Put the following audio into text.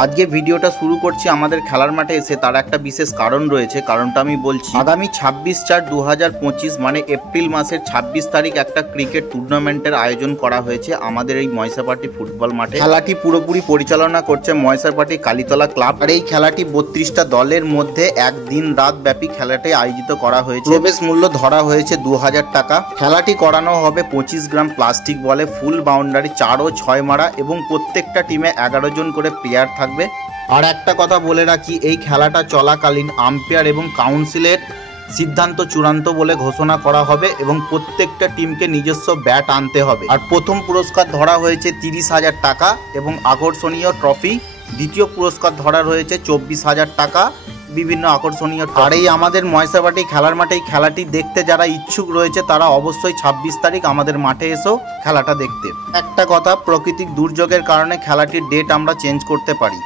আজকে ভিডিওটা শুরু করছি আমাদের খেলার মাঠে এসে, তার একটা বিশেষ কারণ রয়েছে। কারণটা আমি বলছি, আগামী 26/4/2025 মানে এপ্রিল মাসের 26 তারিখ একটা ক্রিকেট টুর্নামেন্টের আয়োজন করা হয়েছে আমাদের এই ময়সাপাটি ফুটবল মাঠে। খেলাটি পুরোপুরি পরিচালনা করছে ময়সাপাটি কালীতলা ক্লাব। আর এই খেলাটি 32টা দলের মধ্যে একদিন রাত ব্যাপী খেলাটি আয়োজিত করা হয়েছে। প্রবেশ মূল্য ধরা হয়েছে 2000 টাকা। খেলাটি করানো হবে 25 গ্রাম প্লাস্টিক বলে, ফুল বাউন্ডারি, 4 ও 6 মারা এবং প্রত্যেকটা টিমে 11 জন করে প্লেয়ার থাকবে। আর একটা কথা বলে রাখি, এই খেলাটা চলাকালীন আম্পায়ার এবং কাউন্সিলের সিদ্ধান্ত চূড়ান্ত বলে ঘোষণা করা হবে এবং প্রত্যেকটা টিমকে নিজস্ব ব্যাট আনতে হবে। আর প্রথম পুরস্কার ধরা হয়েছে 30,000 টাকা এবং আকর্ষণীয় ট্রফি। দ্বিতীয় পুরস্কার ধরা রয়েছে 24,000 টাকা, বিভিন্ন আকর্ষণীয়। আর এই আমাদের ময়সাপাটি খেলার মাঠে এই খেলাটি দেখতে যারা ইচ্ছুক রয়েছে তারা অবশ্যই 26 তারিখ আমাদের মাঠে এসো খেলাটা দেখতে। একটা কথা, প্রাকৃতিক দুর্যোগের কারণে খেলাটির ডেট আমরা চেঞ্জ করতে পারি।